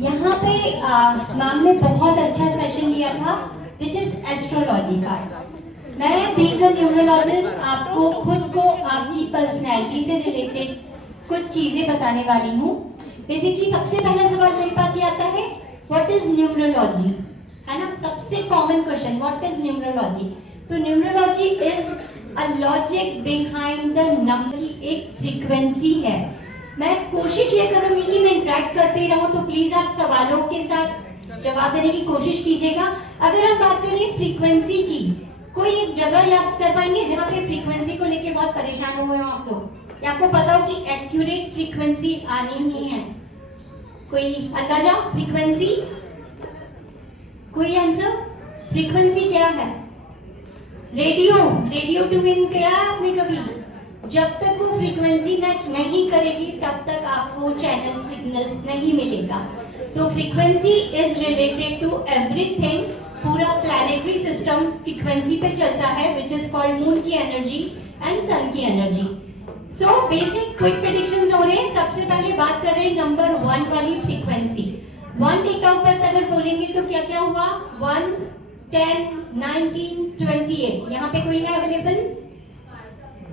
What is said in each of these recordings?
यहाँ पे मैम ने बहुत अच्छा सेशन लिया था विच इज एस्ट्रोलॉजी का। मैं बीइंग अ न्यूमरोलॉजिस्ट आपको खुद को आपकी पर्सनैलिटी से रिलेटेड कुछ चीजें बताने वाली हूँ। बेसिकली सबसे पहला सवाल मेरे पास ये आता है, व्हाट इज न्यूमरोलॉजी, है ना। सबसे common question, what is numerology. तो numerology is a logic behind the number की एक फ्रीक्वेंसी है। मैं कोशिश ये करूंगी कि मैं इंटरेक्ट करते रहूं, तो प्लीज आप सवालों के साथ जवाब देने की कोशिश कीजिएगा। अगर हम बात करें फ्रीक्वेंसी की, कोई एक जगह याद कर पाएंगे जहां पे फ्रीक्वेंसी को लेके बहुत परेशान हुए हो आप लोग, या आपको पता हो कि एक्यूरेट फ्रीक्वेंसी आनी ही है। कोई अंदाजा फ्रीक्वेंसी, कोई आंसर? फ्रीक्वेंसी क्या है? रेडियो ट्यून किया आपने कभी? जब तक वो फ्रीक्वेंसी मैच नहीं करेगी तब तक आपको चैनल सिग्नल्स नहीं मिलेगा। तो frequency is related to everything. पूरा प्लैनेटरी सिस्टम फ्रीक्वेंसी पे चलता है, विच इज कॉल्ड मून की एनर्जी एंड सन की energy. So basic quick predictions हो रहे हैं। सबसे पहले बात कर रहे हैं नंबर 1 वाली फ्रीक्वेंसी। 1 डेट ऑफ बर्थ अगर बोलेंगे तो क्या क्या हुआ? 1, 10, 19, 28। यहाँ पे कोई है अवेलेबल?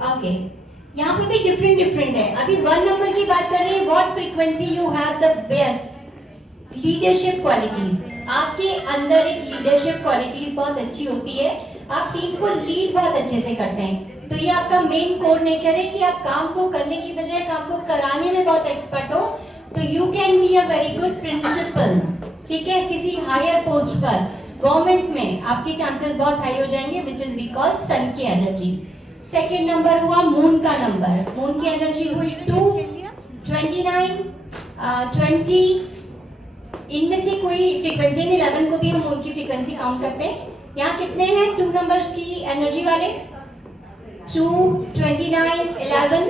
ओके, यहाँ पे भी डिफरेंट है। अभी 1 नंबर की बात कर रहे हैं। What frequency you have the best leadership qualities. आपके अंदर एक लीडरशिप क्वालिटीज बहुत अच्छी होती है, आप टीम को लीड बहुत अच्छे से करते हैं। तो ये आपका मेन कोर नेचर है कि आप काम को करने की बजाय काम को कराने में बहुत एक्सपर्ट हो। तो you can be a very good principal, ठीक है। किसी हायर पोस्ट पर गवर्नमेंट में आपके चांसेस बहुत हाई हो जाएंगे, विच इज वी कॉल सन की एनर्जी। सेकेंड नंबर हुआ मून का नंबर। मून की एनर्जी हुई 2, 29, 20। इनमें से कोई फ्रीक्वेंसी 11 को भी हम मून की फ्रीक्वेंसी काउंट करते हैं। यहाँ कितने हैं 2 नंबर की एनर्जी वाले? 2, 29, 11।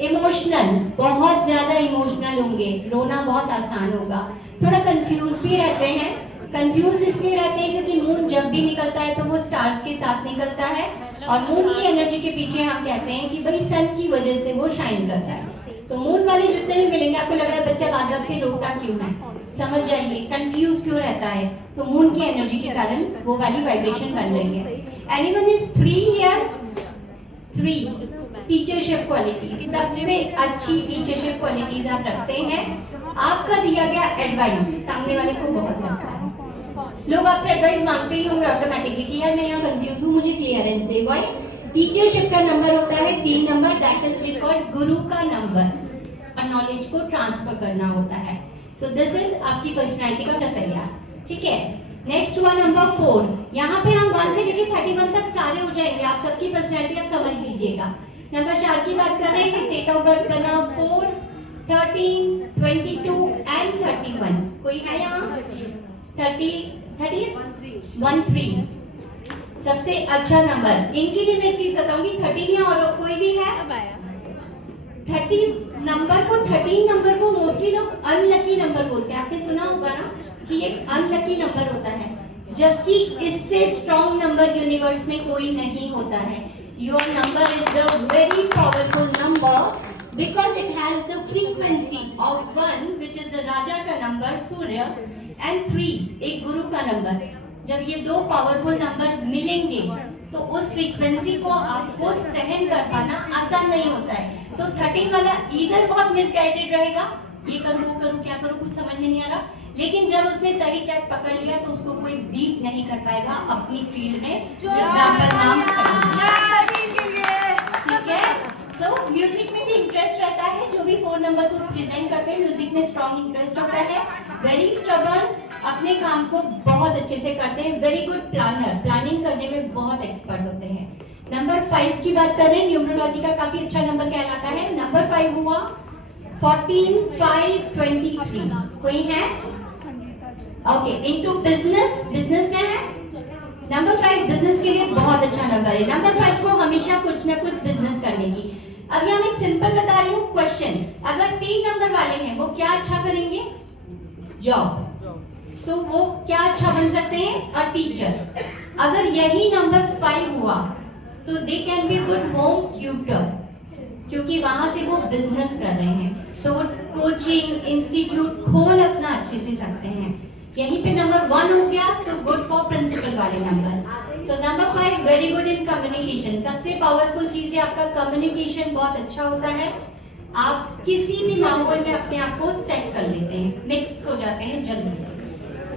इमोशनल, बहुत ज्यादा इमोशनल होंगे, रोना बहुत आसान होगा। थोड़ा कंफ्यूज भी रहते हैं। कंफ्यूज इसलिए रहते हैं क्योंकि मून जब भी निकलता है तो वो स्टार्स के साथ निकलता है, और मून की एनर्जी के पीछे हम कहते हैं कि भाई सन की वजह से वो शाइन करता है। तो मून वाले जितने भी मिलेंगे, आपको लग रहा है बच्चा बात बात पे रोता क्यों है, समझ जाइए कंफ्यूज क्यों रहता है, तो मून की एनर्जी के कारण वो वाली वाइब्रेशन बन रही है। Anyone is 3 here? 3 teachership qualities. सबसे अच्छी टीचरशिप क्वालिटीज आप रखते हैं। आपका दिया गया एडवाइस सामने वाले को बहुत लगता है। लोग आपसे एडवाइस मांगते ही होंगे ऑटोमेटिकली कि यार मैं यहाँ कंफ्यूज हूँ, मुझे क्लियरेंस दे। भाई टीचरशिप का नंबर होता है 3 number, that is we called गुरु का नंबर, और नॉलेज को ट्रांसफर करना होता है। सो दिस इज आपकी पर्सनैलिटी का तैयार, ठीक है। नेक्स्ट हुआ नंबर 4। यहाँ पे हम 1 से लेके 31 तक सारे हो जाएंगे, आप सबकी पर्सनैलिटी आप समझ लीजिएगा। नंबर 4 की बात कर रहे हैं। डेट ऑफ बर्थ बना 4, 13, 22 एंड 31। कोई है यहाँ? 13 सबसे अच्छा नंबर। इनके लिए मैं एक चीज बताऊंगी, 13 या और कोई भी है? 13 नंबर को मोस्टली लोग अनलकी नंबर बोलते हैं। आपने सुना होगा ना कि एक अनलकी नंबर होता है, जबकि इससे स्ट्रॉन्ग नंबर यूनिवर्स में कोई नहीं होता है। Your number is a very powerful number because it has the frequency of 1 which is the राजा का नंबर सूर्य, and 3 एक गुरु का नंबर। जब ये 2 पावरफुल नंबर मिलेंगे तो उस फ्रीक्वेंसी को आपको सहन कर पाना आसान नहीं होता है। तो 13 वाला इधर बहुत मिसगाइडेड रहेगा, ये करूँ वो करूँ क्या करूँ कुछ समझ में नहीं आ रहा, लेकिन जब उसने सही ट्रैक पकड़ लिया तो उसको कोई बीट नहीं कर पाएगा अपनी फील्ड में। एग्जाम्पल नाम ठीक है। सो म्यूजिक में भी इंटरेस्ट रहता है, जो भी 4 नंबर को प्रेजेंट करते हैं म्यूजिक में स्ट्रॉन्ग इंटरेस्ट होता है। वेरी स्टबर्न, अपने काम को बहुत अच्छे से करते हैं। वेरी गुड प्लानर, प्लानिंग करने में बहुत एक्सपर्ट होते हैं। नंबर 5 की बात कर रहे हैं। न्यूमरोलॉजी का काफी अच्छा नंबर कहलाता है। नंबर 5 हुआ 14, 5, 23। कोई है? ओके, इनटू बिजनेस में है। नंबर 5 बिजनेस के लिए बहुत अच्छा नंबर है। नंबर 5 को हमेशा कुछ ना कुछ बिजनेस करने की। अब यहाँ मैं सिंपल बता रही हूँ क्वेश्चन, अगर 3 नंबर वाले हैं वो क्या अच्छा करेंगे? जॉब। तो वो क्या अच्छा बन सकते हैं? A teacher. अगर यही नंबर 5 हुआ तो they can be good home tutor, क्योंकि वहां से वो बिजनेस कर रहे हैं। तो वो कोचिंग इंस्टीट्यूट खोल अपना अच्छे से सकते हैं। यहीं पे नंबर 1 हो गया तो गुड फॉर प्रिंसिपल वाले number. So number 5 very good in communication. सबसे पावरफुल चीज है आपका कम्युनिकेशन, बहुत अच्छा होता है। आप किसी भी माहौल में अपने आप को सेट कर लेते हैं, मिक्स हो जाते हैं जल्दी से।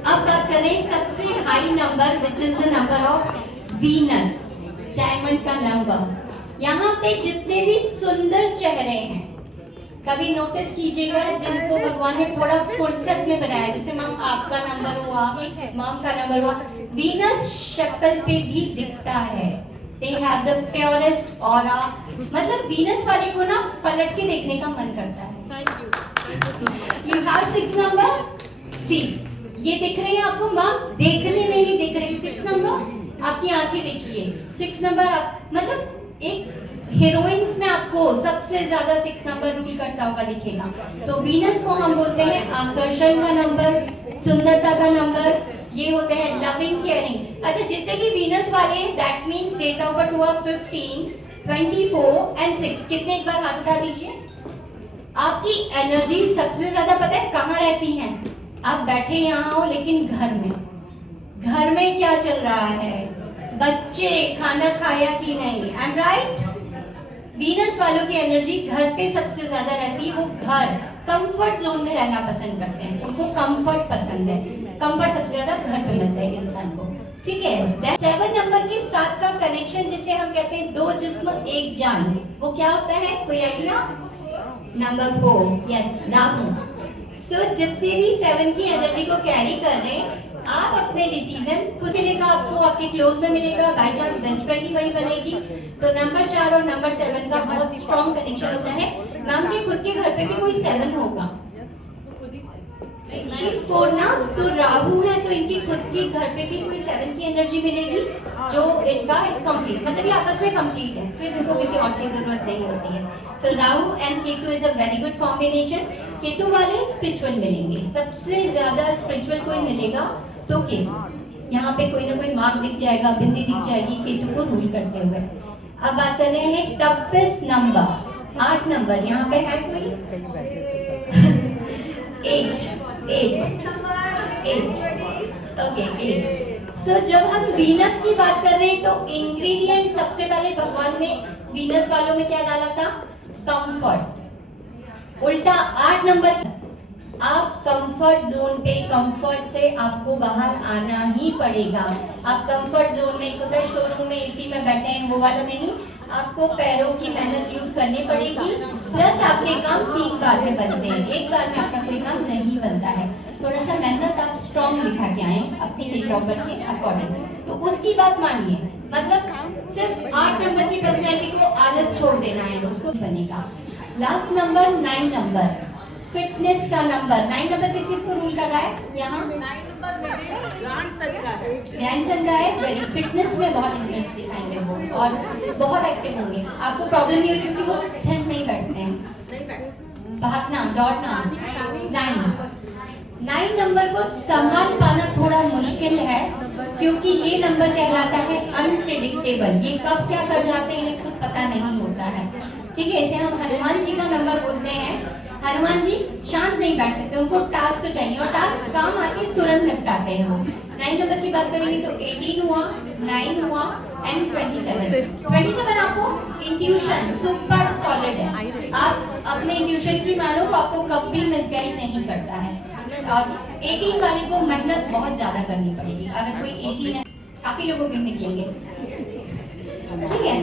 अब बात करें सबसे high number which is the number of Venus, diamond का नंबर। यहाँ पे जितने भी सुंदर चेहरे हैं, कभी नोटिस कीजिएगा जिनको भगवान ने थोड़ा फुर्सत में बनाया, जैसे मैम आपका नंबर हुआ, मैम का नंबर हुआ, वीनस शक्ल पे भी दिखता है। They have the purest aura। मतलब वीनस वाले को ना पलट के देखने का मन करता है। You have 6 number? See, ये दिख रहे हैं आपको मैम, देखने में ही दिख रहे हैं 6 नंबर। आपकी आंखें देखिए 6 नंबर, मतलब एक हीरोइंस में आपको सबसे ज्यादा 6 नंबर रूल करता हुआ दिखेगा। तो वीनस को हम बोलते हैं आकर्षण का नंबर, सुंदरता का नंबर, ये होते हैं लविंग केयरिंग। अच्छा, जितने भी वीनस वाले हैं that means date of birth हुआ 15, 24 एंड 6। कितने एक बार हाथ उठा दीजिए। आपकी एनर्जी सबसे ज्यादा पता है कहाँ रहती है? आप बैठे यहाँ हो लेकिन घर में क्या चल रहा है? बच्चे खाना खाया कि नहीं? I am right? वीनस वालों की एनर्जी घर पे सबसे ज्यादा रहती है। वो घर कंफर्ट जोन में रहना पसंद करते हैं, उनको कंफर्ट पसंद है। कंफर्ट सबसे ज्यादा घर पे मिलता है इंसान को, ठीक है। 7 नंबर के साथ का कनेक्शन जिसे हम कहते हैं दो जिस्म एक जान, वो क्या होता है? कोई idea? Number 4, yes, Rahu. So जितने भी 7 की एनर्जी को कैरी कर रहे हैं, आप अपने डिसीजन खुद मिलेगा, आपको आपके क्लोज में मिलेगा, बाय चांस बेस्ट फ्रेंड ही वही बनेगी। तो नंबर 4 और नंबर 7 का बहुत स्ट्रॉन्ग कनेक्शन होता है। मैम के खुद के घर पे भी कोई 7 होगा, शीज 4 ना, तो राहु है तो इनकी खुद की घर पे भी कोई 7 की एनर्जी मिलेगी जो इनका कंप्लीट, मतलब ये आपस में कंप्लीट है, फिर इनको किसी और की जरूरत नहीं होती है। So Rahu and Ketu is a very good combination. Ketu वाले स्पिरिचुअल मिलेंगे, सबसे ज्यादा स्पिरिचुअल कोई मिलेगा तो केतु। यहाँ पे कोई ना कोई मार्क दिख जाएगा, बिंदी दिख जाएगी केतु को रूल करते हुए। अब बात कर रहे हैं टफेस्ट नंबर, 8 नंबर। यहाँ पे है कोई 8 ओके 8। सो जब हम वीनस की बात कर रहे हैं तो इंग्रेडिएंट सबसे पहले भगवान ने वीनस वालों में क्या डाला था? कंफर्ट। उल्टा 8 नंबर, आप कंफर्ट जोन पे, कंफर्ट से आपको बाहर आना ही पड़ेगा। आप कंफर्ट जोन में, होता है शोरूम में एसी में बैठे हैं वो वाला नहीं, आपको पैरों की मेहनत यूज करनी पड़ेगी। प्लस आपके काम 3 बार में बनते हैं, एक बार में आपका कोई काम नहीं बनता है। थोड़ा सा मेहनत आप स्ट्रॉन्ग लिखा के आए अपनी डेट ऑफ बर्थ के अकॉर्डिंग, तो उसकी बात मानिए। मतलब सिर्फ 8 नंबर की पर्सनैलिटी को आलस छोड़ देना है, उसको बनेगा। लास्ट नंबर 9 नंबर, फिटनेस का नंबर। 9 नंबर किस किस को रूल कर रहा है? यहाँ 9 नंबर ग्रैंडसन का है। वेरी फिटनेस में बहुत इंटरेस्ट दिखाएंगे वो और बहुत एक्टिव होंगे। आपको प्रॉब्लम ये होगी क्योंकि वो स्थिर नहीं बैठते हैं, भागना दौड़ना। 9 नंबर को संभाल पाना थोड़ा मुश्किल है क्योंकि ये नंबर कहलाता है अनप्रिडिक्टेबल। ये कब क्या कर जाते हैं इन्हें खुद पता नहीं होता है, ठीक है। इसे हम हनुमान जी का नंबर बोलते हैं। हनुमान जी शांत नहीं बैठ सकते, उनको टास्क चाहिए और टास्क काम आके तुरंत निपटाते हैं वो। 9 नंबर की बात करेंगे तो 18 हुआ, 9 हुआ एंड 27 आपको इंट्यूशन सुपर सॉलिड है। आप अपने इंट्यूशन की मानो तो आपको कभी मिसगाइड नहीं करता है। और 18 वाले को मेहनत बहुत ज्यादा करनी पड़ेगी। अगर कोई 18 है, काफी लोगों के निकलेंगे, ठीक है।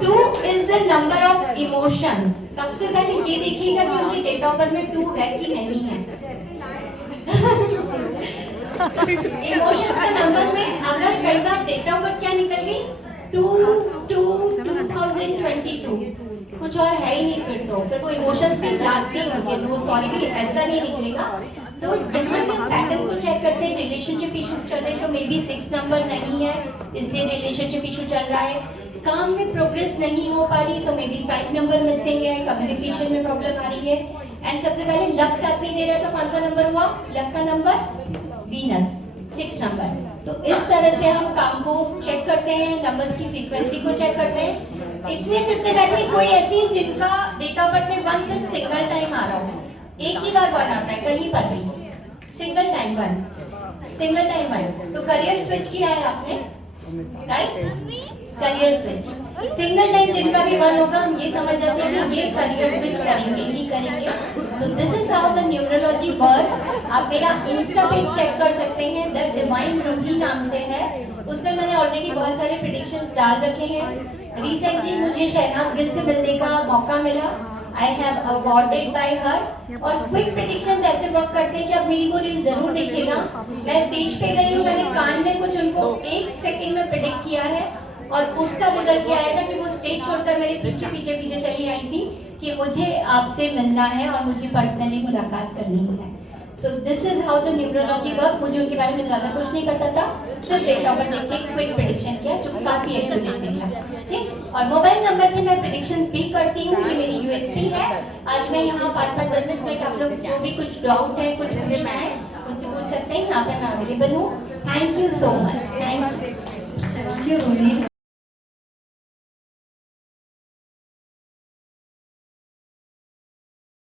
2 is the number of emotions. सबसे पहले ये देखिएगा कि उनकी डेट ऑफ बर्थ में 2 है कि नहीं है। इमोशंस का नंबर में अगर कई बार डेट ऑफ बर्थ क्या निकल गई 2022, कुछ और है ही नहीं, फिर वो इमोशंस भी लास्टिंग होंगे, तो वो सॉरी भी ऐसा नहीं निकलेगा। तो जब हम पैटर्न को चेक करते हैं, रिलेशनशिप इश्यूज चल रहे हैं तो मे बी 6 नंबर नहीं है, इसलिए रिलेशनशिप इशू चल रहा है। काम में प्रोग्रेस नहीं हो पा रही तो मे बी 5 नंबर मिसिंग है, कम्युनिकेशन में प्रॉब्लम आ रही है। एंड सबसे पहले लक साथ नहीं दे रहा तो कौन सा नंबर हुआ? लक का नंबर वीनस, 6 नंबर। तो इस तरह से हम काम को चेक करते हैं, नंबर्स की फ्रीक्वेंसी को चेक करते हैं। इतने जितने बैठे कोई ऐसी है जिनका डेट ऑफ बर्थ में 1 सिर्फ सिंगल टाइम आ रहा हो, एक ही बार 1 आता है कहीं पर भी, 6 टाइम 1, सिंगल टाइम 1। तो करियर स्विच किया है आपने, right? Career switch single time जिनका भी 1 होगा, हम ये समझ जाते हैं कि ये करियर स्विच करेंगे ही करेंगे। तो this is how the numerology work. आप मेरा इंस्टा पेज चेक कर सकते हैं, द डिवाइन रूही नाम से है। उसमें मैंने ऑलरेडी बहुत सारे प्रेडिक्शंस डाल रखे हैं। रिसेंटली मुझे शहनाज गिल से मिलने का मौका मिला, आई हैव अवॉर्डेड बाय हर। और क्विक प्रेडिक्शंस ऐसे वर्क करते हैं कि आप मेरी वो रील जरूर देखिएगा। मैं स्टेज पे गई हूँ, मैंने कान में कुछ उनको 1 सेकंड में प्रेडिक्ट किया है, और उसका रिजल्ट क्या आया था कि वो स्टेज छोड़कर मेरे पीछे पीछे पीछे चली आई थी कि मुझे आपसे मिलना है और मुझे पर्सनली मुलाकात करनी है। So this is how the numerology work. मुझे उनके बारे में ज्यादा कुछ नहीं पता था, सिर्फ डेट ऑफ बर्थ देख के क्विक प्रेडिक्शन किया, जो काफी एक्यूरेट निकला। ठीक, और मोबाइल नंबर से मैं प्रेडिक्शंस भी करती हूँ, ये मेरी यूएसपी है। आज मैं यहाँ 5-10 मिनट, आप लोग जो भी कुछ डाउट है, कुछ पूछना है, मुझसे पूछ सकते हैं। यहाँ पे मैं अवेलेबल हूँ। Thank you so much. Thank you.